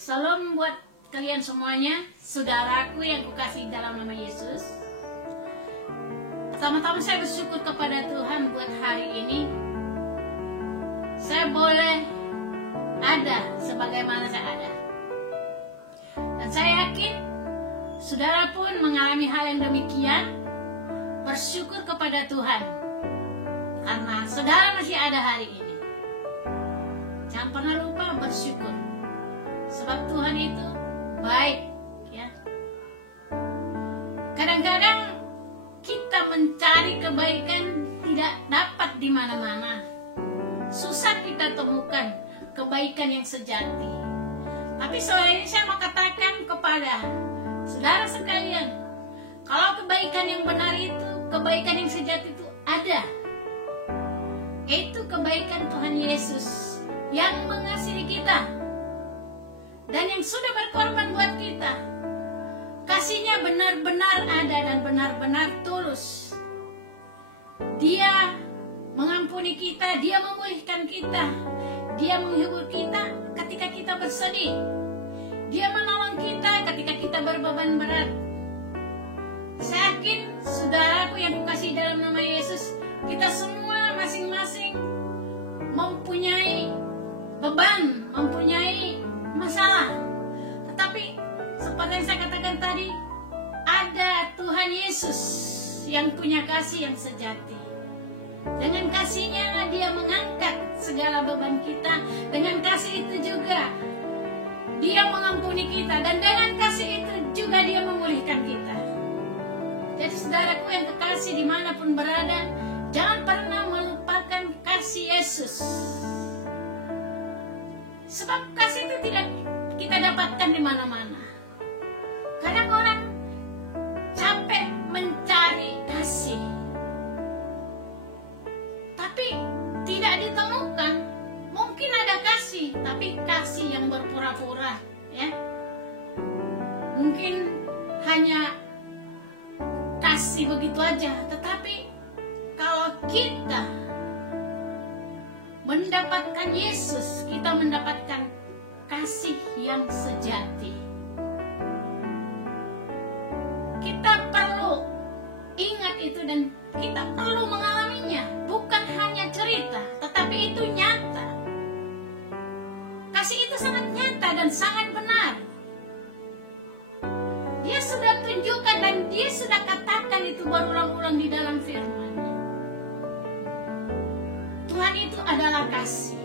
Salam buat kalian semuanya, saudaraku yang kukasihi dalam nama Yesus. Pertama-tama saya bersyukur kepada Tuhan buat hari ini. Saya boleh ada sebagaimana saya ada. Dan saya yakin saudara pun mengalami hal yang demikian. Bersyukur kepada Tuhan karena saudara masih ada hari ini. Jangan pernah lupa bersyukur, sebab Tuhan itu baik, ya. Kadang-kadang kita mencari kebaikan tidak dapat di mana-mana. Susah kita temukan kebaikan yang sejati. Tapi sore ini saya mau katakan kepada saudara sekalian, kalau kebaikan yang benar itu, kebaikan yang sejati itu ada. Itu kebaikan Tuhan Yesus yang mengasihi kita dan yang sudah berkorban buat kita. Kasihnya benar-benar ada dan benar-benar tulus. Dia mengampuni kita, Dia memulihkan kita, Dia menghibur kita ketika kita bersedih, Dia menolong kita ketika kita berbeban berat. Saya yakin saudaraku yang kukasihi dalam nama Yesus, kita semua masing-masing mempunyai beban, mempunyai masalah. Tetapi seperti yang saya katakan tadi, ada Tuhan Yesus yang punya kasih yang sejati. Dengan kasihnya Dia mengangkat segala beban kita. Dengan kasih itu juga Dia mengampuni kita. Dan dengan kasih itu juga Dia memulihkan kita. Jadi saudaraku yang kekasih dimanapun berada, jangan pernah melupakan kasih Yesus. Sebab kasih itu tidak kita dapatkan di mana-mana. Kadang orang capek mencari kasih, tapi tidak ditemukan. Mungkin ada kasih, tapi kasih yang berpura-pura, ya. Mungkin hanya kasih begitu aja. Tetapi kalau kita mendapatkan Yesus, kita mendapatkan kasih yang sejati. Kita perlu ingat itu dan kita perlu mengalaminya. Bukan hanya cerita, tetapi itu nyata. Kasih itu sangat nyata dan sangat benar. Dia sudah tunjukkan dan Dia sudah katakan itu berulang-ulang di dalam firman-Nya. Tuhan itu adalah kasih.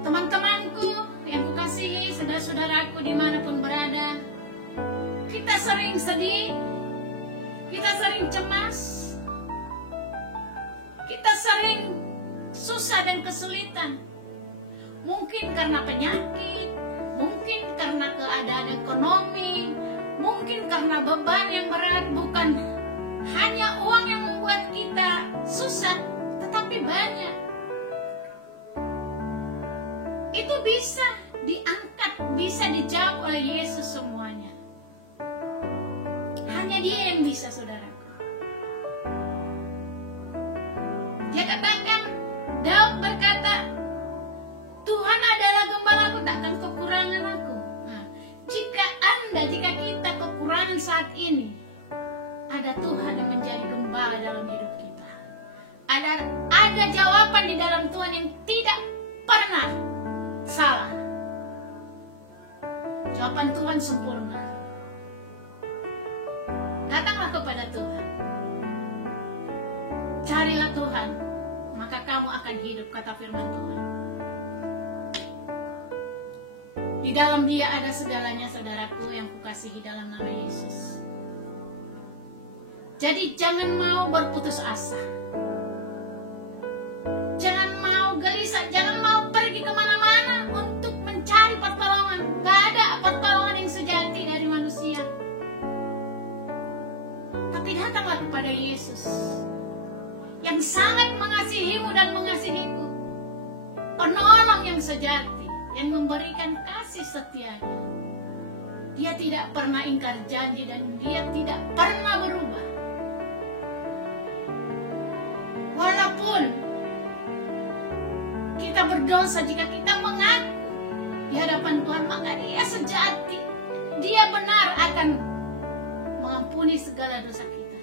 Teman-temanku yang kukasihi, saudara-saudaraku dimanapun berada, kita sering sedih, kita sering cemas, kita sering susah dan kesulitan. Mungkin karena penyakit, mungkin karena keadaan ekonomi, mungkin karena beban yang berat. Bukan hanya uang yang membuat kita susah, tetapi banyak. Itu bisa diangkat, bisa dijawab oleh Yesus semuanya. Hanya Dia yang bisa, saudaraku. Dia katakan, Daud berkata, Tuhan adalah gembalaku, takkan kekurangan aku. Nah, jika kita kekurangan saat ini, ada Tuhan yang menjadi gembala dalam hidup kita. Ada jawaban di dalam Tuhan yang tidak pernah salah. Jawaban Tuhan sempurna. Datanglah kepada Tuhan. Carilah Tuhan, maka kamu akan hidup, kata firman Tuhan. Di dalam Dia ada segalanya, saudaraku yang kukasihi dalam nama Yesus. Jadi jangan mau berputus asa. Jangan mau gelisah, jangan mau pergi kemana-mana untuk mencari pertolongan. Gak ada pertolongan yang sejati dari manusia. Tapi datanglah kepada Yesus yang sangat mengasihimu dan mengasihiku. Penolong yang sejati, yang memberikan kasih setianya. Dia tidak pernah ingkar janji dan Dia tidak pernah berubah. Walaupun kita berdosa, jika kita mengaku di hadapan Tuhan, maka dia sejati, dia benar akan mengampuni segala dosa kita.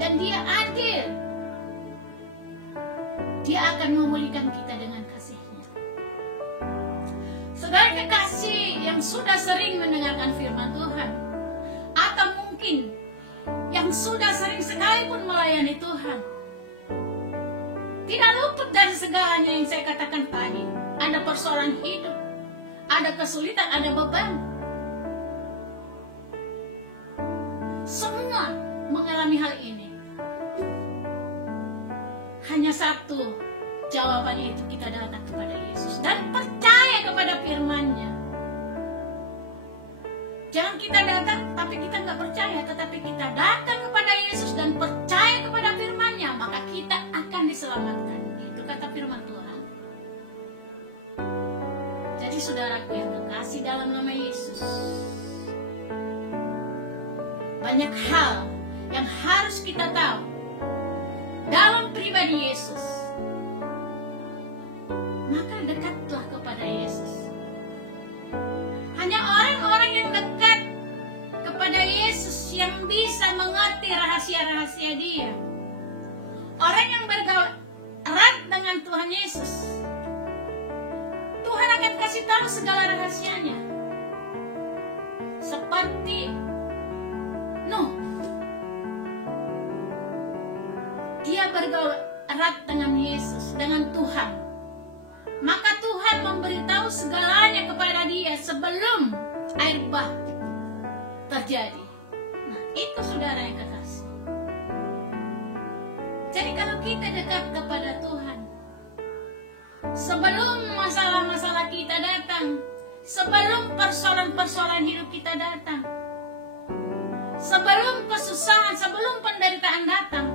Dan dia adil. Dia akan memulihkan kita dengan kasih-Nya. Saudara kekasih yang sudah sering mendengarkan firman Tuhan, atau mungkin yang sudah sering sekalipun melayani Tuhan, tidak luput dari segalanya yang saya katakan tadi. Ada persoalan hidup, ada kesulitan, ada beban. Semua mengalami hal ini. Hanya satu jawabannya, itu kita datang kepada Yesus dan percaya kepada firman-Nya. Jangan kita datang tapi kita nggak percaya, tetapi kita datang kepada Yesus dan percaya kepada firman-Nya, maka kita akan diselamatkan. Itu kata firman Tuhan. Jadi saudaraku yang kekasih dalam nama Yesus, banyak hal yang harus kita tahu dalam pribadi Yesus. Maka dekatlah kepada Yesus. Hanya orang-orang yang dekat kepada Yesus yang bisa mengerti rahasia-rahasia Dia. Orang yang bergaul erat dengan Tuhan Yesus, Tuhan akan kasih tahu segala rahasianya. Seperti Nuh, dia bergaul erat dengan Yesus, dengan Tuhan. Maka Tuhan memberitahu segalanya kepada dia sebelum air bah terjadi. Nah, itu saudara yang kekasih. Jadi kalau kita dekat kepada Tuhan, sebelum masalah-masalah kita datang, sebelum persoalan-persoalan hidup kita datang, sebelum kesusahan, sebelum penderitaan datang,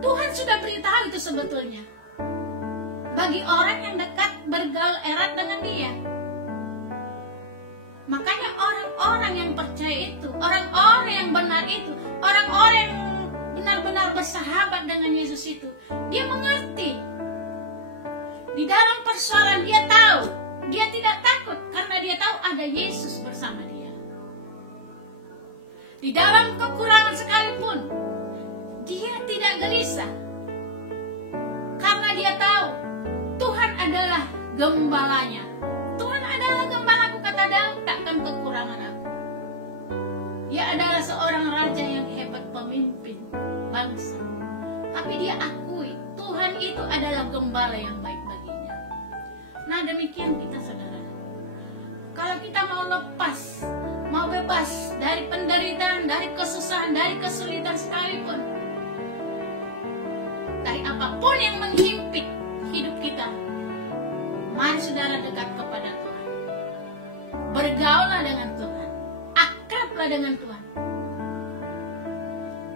Tuhan sudah beritahu itu sebetulnya. Bagi orang yang dekat bergaul erat dengan Dia. Makanya orang-orang yang percaya itu, orang-orang yang benar itu, orang-orang yang benar-benar bersahabat dengan Yesus itu, dia mengerti. Di dalam persoalan dia tahu, dia tidak takut karena dia tahu ada Yesus bersama dia. Di dalam kekurangan sekalipun, dia tidak gelisah karena dia tahu Tuhan adalah gembalanya. Tuhan adalah gembalaku, kata Daud, takkan kekurangan aku. Dia adalah seorang raja yang hebat, pemimpin bangsa. Tapi dia akui Tuhan itu adalah gembala yang baik baginya. Nah, demikian kita saudara. Kalau kita mau lepas, mau bebas dari penderitaan, dari kesusahan, dari kesulitan sekalipun, dari apapun yang menghimpit hidup kita, mari saudara dekat kepada Tuhan. Bergaullah dengan Tuhan, akrablah dengan Tuhan.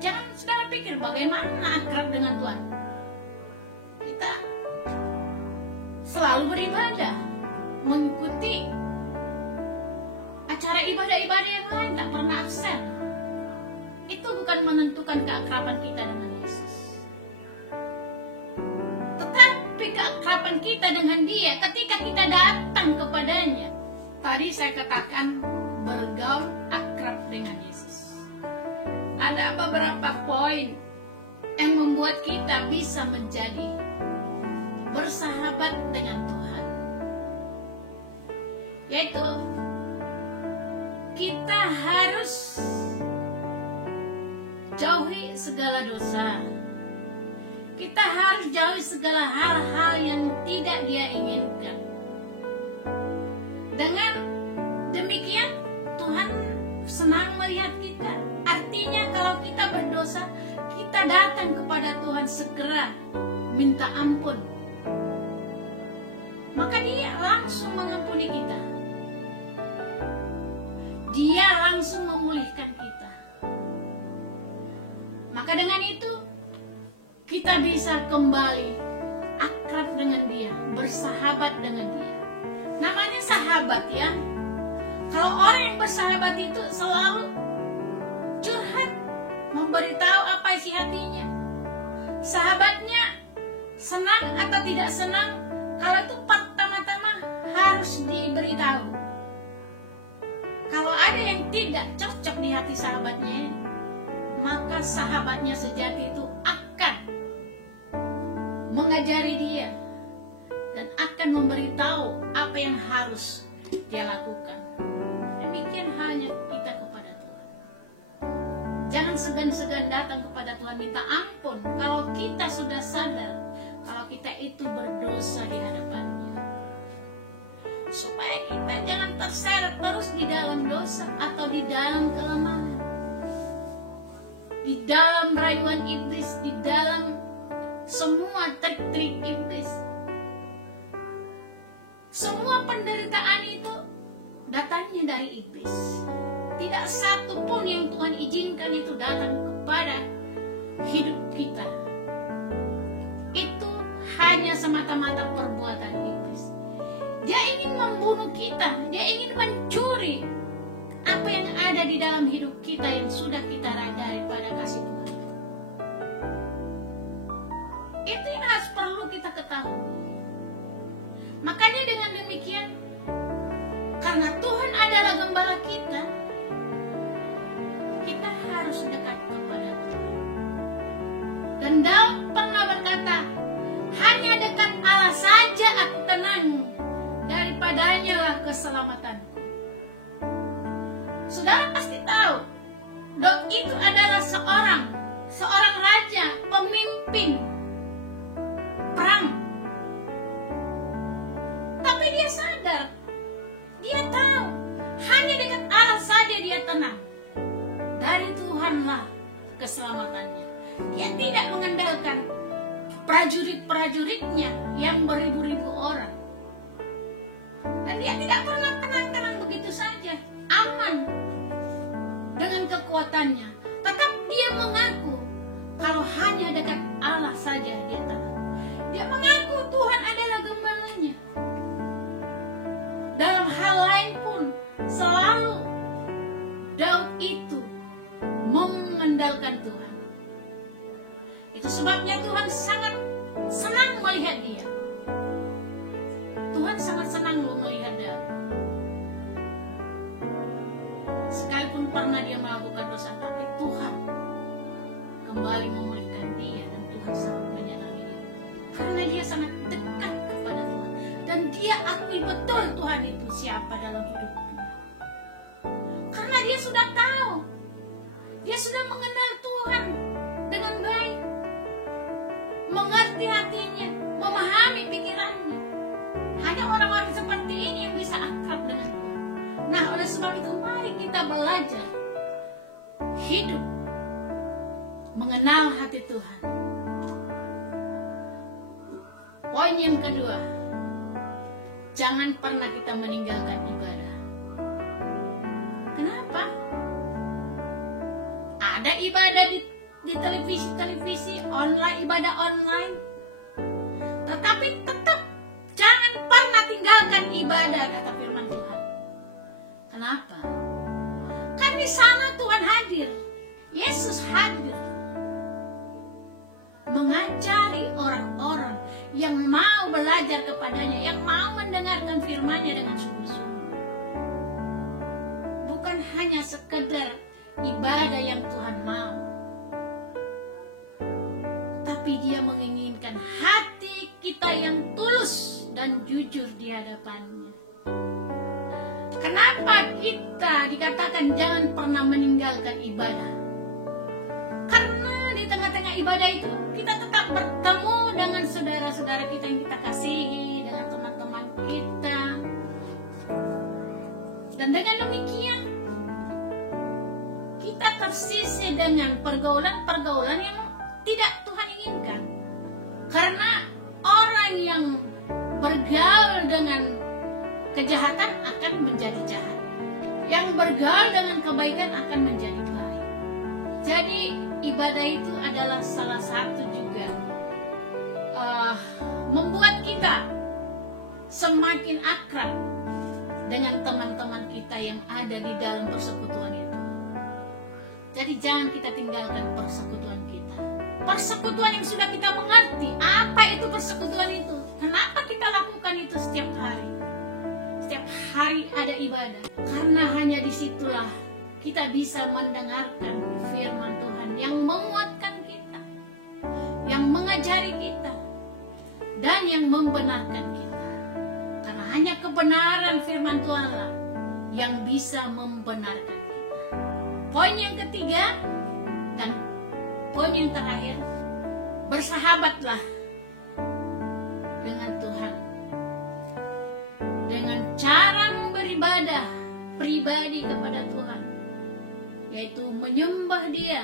Jangan saudara pikir bagaimana akrab dengan Tuhan. Kita selalu beribadah, mengikuti acara ibadah-ibadah yang lain, tak pernah absen. Itu bukan menentukan keakraban kita dengan Yesus. Keakraban kita dengan Dia ketika kita datang kepadanya. Tadi saya katakan bergaul akrab dengan Yesus. Ada beberapa poin yang membuat kita bisa menjadi bersahabat dengan Tuhan. Yaitu kita harus jauhi segala dosa. Kita harus jauhi segala hal-hal yang tidak Dia inginkan. Dengan demikian, Tuhan senang melihat kita. Artinya kalau kita berdosa, kita datang kepada Tuhan segera minta ampun. Maka Dia langsung mengampuni kita. Dia langsung memulihkan kita. Maka dengan itu, kita bisa kembali akrab dengan Dia, bersahabat dengan Dia. Namanya sahabat ya. Kalau orang yang bersahabat itu selalu curhat, memberitahu apa isi hatinya. Sahabatnya senang atau tidak senang, kalau itu pertama-tama harus harus diberitahu. Kalau ada yang tidak cocok di hati sahabatnya, maka sahabatnya sejati itu akan mengajari dia dan akan memberitahu apa yang harus dia lakukan. Demikian halnya kita kepada Tuhan. Jangan segan-segan datang kepada Tuhan minta ampun kalau kita sudah sadar kalau kita itu berdosa di hadapannya. Supaya kita jangan terseret terus di dalam dosa atau di dalam kelemahan, di dalam rayuan iblis, di dalam semua trik-trik iblis. Semua penderitaan itu datangnya dari iblis. Tidak satu pun yang Tuhan izinkan itu datang kepada hidup kita. Itu hanya semata-mata perbuatan iblis. Dia ingin membunuh kita, dia ingin mencuri apa yang ada di dalam hidup kita yang sudah kita raih daripada kasih Tuhan. Itu yang harus perlu kita ketahui. Makanya dengan demikian, karena Tuhan adalah gembala kita, kita harus dekat kepada Tuhan. Dan Daud pernah berkata, hanya dekat Allah saja aku tenang, daripadanya lah keselamatanku. Saudara pasti tahu, Daud itu adalah seorang raja, pemimpin perang. Tapi dia sadar, dia tahu, hanya dekat Allah saja dia tenang. Dari Tuhanlah keselamatannya. Dia tidak mengandalkan prajurit-prajuritnya yang beribu-ribu orang. Dan dia tidak pernah tenang-tenang begitu saja, aman dengan kekuatannya. Tetap dia mengaku kalau hanya dekat Allah saja dia tenang. Dia mengaku Tuhan adalah gembalanya. Dalam hal lain pun selalu Daud itu mengandalkan Tuhan. Itu sebabnya Tuhan sangat senang melihat dia. Tuhan sangat senang melihat dia. Sekalipun pernah dia melakukan dosa, tapi Tuhan kembali memulihkan dia dan Tuhan sangat menyenangi dia. Karena dia sangat dekat kepada Tuhan. Dan dia akui betul Tuhan itu siapa dalam hidupnya. Karena dia sudah tahu. Dia sudah mengenal Tuhan dengan baik. Mengerti hatinya, memahami pikirannya. Hanya orang-orang seperti ini yang bisa akrab dengan Tuhan. Nah, oleh sebab itu mari kita belajar hidup mengenal hati Tuhan. Poin yang kedua, jangan pernah kita meninggalkan ibadah. Kenapa? Ada ibadah di televisi online, ibadah online. Tetapi tetap jangan pernah tinggalkan ibadah, kata firman Tuhan. Kenapa? Kan di sana Tuhan hadir. Yesus hadir. Mengajari orang-orang yang mau belajar kepadanya, yang mau mendengarkan firman-Nya dengan sungguh-sungguh. Bukan hanya sekedar ibadah yang Tuhan mau, tapi Dia menginginkan hati kita yang tulus dan jujur di hadapan-Nya. Kenapa kita dikatakan jangan pernah meninggalkan ibadah? Karena di tengah-tengah ibadah itu kita tetap bertemu dengan saudara-saudara kita yang kita kasihi, dengan teman-teman kita. Dan dengan demikian kita tersisih dengan pergaulan-pergaulan yang tidak Tuhan inginkan. Karena orang yang bergaul dengan kejahatan akan menjadi jahat. Yang bergaul dengan kebaikan akan menjadi baik. Jadi ibadah itu adalah salah satu juga membuat kita semakin akrab dengan teman-teman kita yang ada di dalam persekutuan itu. Jadi jangan kita tinggalkan persekutuan kita. Persekutuan yang sudah kita mengerti. Apa itu persekutuan itu? Kenapa kita lakukan itu setiap hari? hari ada ibadah. Karena hanya disitulah kita bisa mendengarkan firman Tuhan yang menguatkan kita, yang mengajari kita, dan yang membenarkan kita. Karena hanya kebenaran firman Tuhanlah yang bisa membenarkan kita. Poin yang ketiga dan poin yang terakhir, bersahabatlah dengan Tuhan dengan cara beribadah pribadi kepada Tuhan, yaitu menyembah Dia,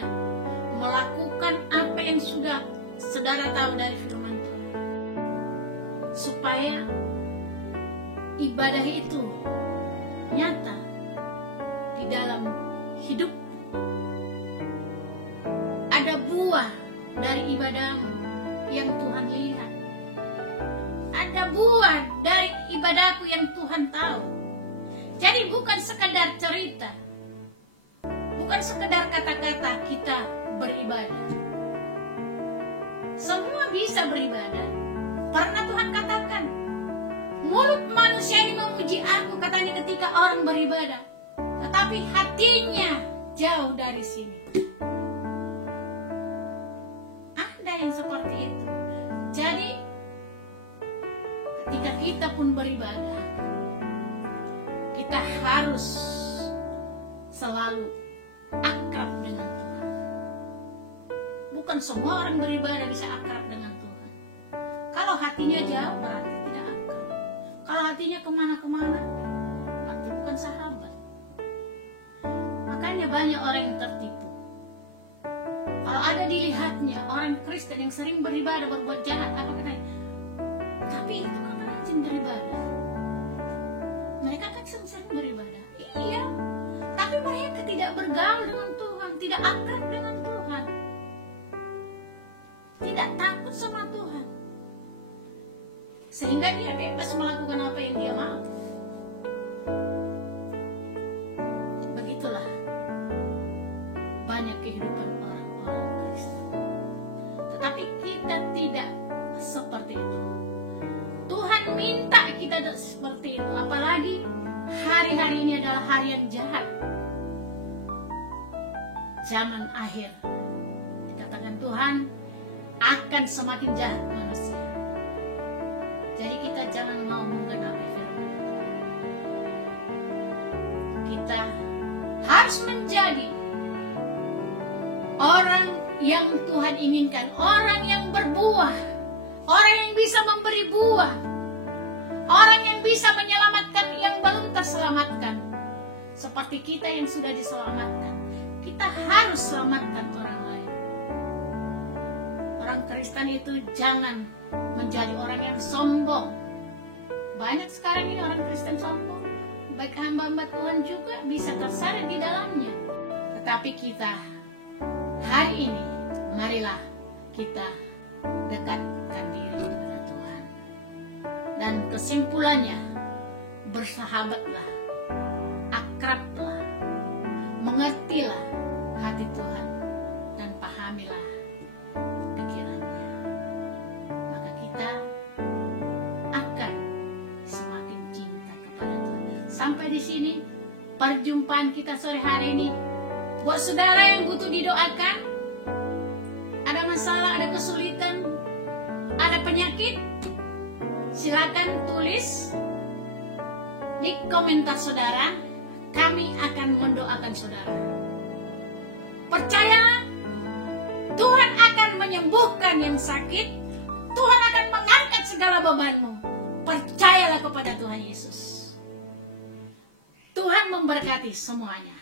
melakukan apa yang sudah saudara tahu dari firman Tuhan, supaya ibadah itu nyata di dalam hidup. Ada buah dari ibadahmu yang Tuhan lihat. Ada buah dari ibadahku yang Tuhan tahu. Jadi bukan sekedar cerita, bukan sekedar kata-kata kita beribadah. Semua bisa beribadah. Karena Tuhan katakan, mulut manusia ini memuji aku, katanya ketika orang beribadah, tetapi hatinya jauh dari sini. Ada yang seperti itu. Jadi ketika kita pun beribadah, kita harus selalu akrab dengan Tuhan. Bukan semua orang beribadah bisa akrab dengan Tuhan. Kalau hatinya jauh, berarti tidak akrab. Kalau hatinya kemana-kemana, berarti bukan sahabat. Makanya banyak orang yang tertipu. Kalau ada dilihatnya orang Kristen yang sering beribadah, berbuat jahat, apa katanya? Tapi itu kan rajin beribadah. Mereka kan sering beribadah. Iya, tapi mereka tidak bergaul dengan Tuhan, tidak akrab dengan Tuhan, tidak takut sama Tuhan, sehingga dia bebas melakukan apa yang dia mau. Begitulah banyak kehidupan orang-orang Kristen. Tetapi kita tidak seperti itu. Tuhan minta kita seperti itu. Apalagi hari-hari ini adalah hari yang jahat. Zaman akhir. Dikatakan Tuhan akan semakin jahat manusia. Jadi kita jangan mau menggenapi firman Tuhan. Kita harus menjadi orang yang Tuhan inginkan, orang yang berbuah, orang yang bisa memberi buah, orang yang bisa menyelamatkan yang belum terselamatkan. Seperti kita yang sudah diselamatkan, kita harus selamatkan orang lain. Orang Kristen itu jangan menjadi orang yang sombong. Banyak sekarang ini orang Kristen sombong. Baik hamba-hamba Tuhan juga bisa terseret di dalamnya. Tetapi kita hari ini, marilah kita dekatkan diri kepada Tuhan. Dan kesimpulannya, bersahabatlah, akrablah, mengertilah hati Tuhan, dan pahamilah pikirannya. Maka kita akan semakin cinta kepada Tuhan. Sampai di sini perjumpaan kita sore hari ini. Buat saudara yang butuh didoakan, ada masalah, ada kesulitan, ada penyakit, silakan tulis di komentar saudara. Kami akan mendoakan saudara. Percayalah, Tuhan akan menyembuhkan yang sakit. Tuhan akan mengangkat segala bebanmu. Percayalah kepada Tuhan Yesus. Tuhan memberkati semuanya.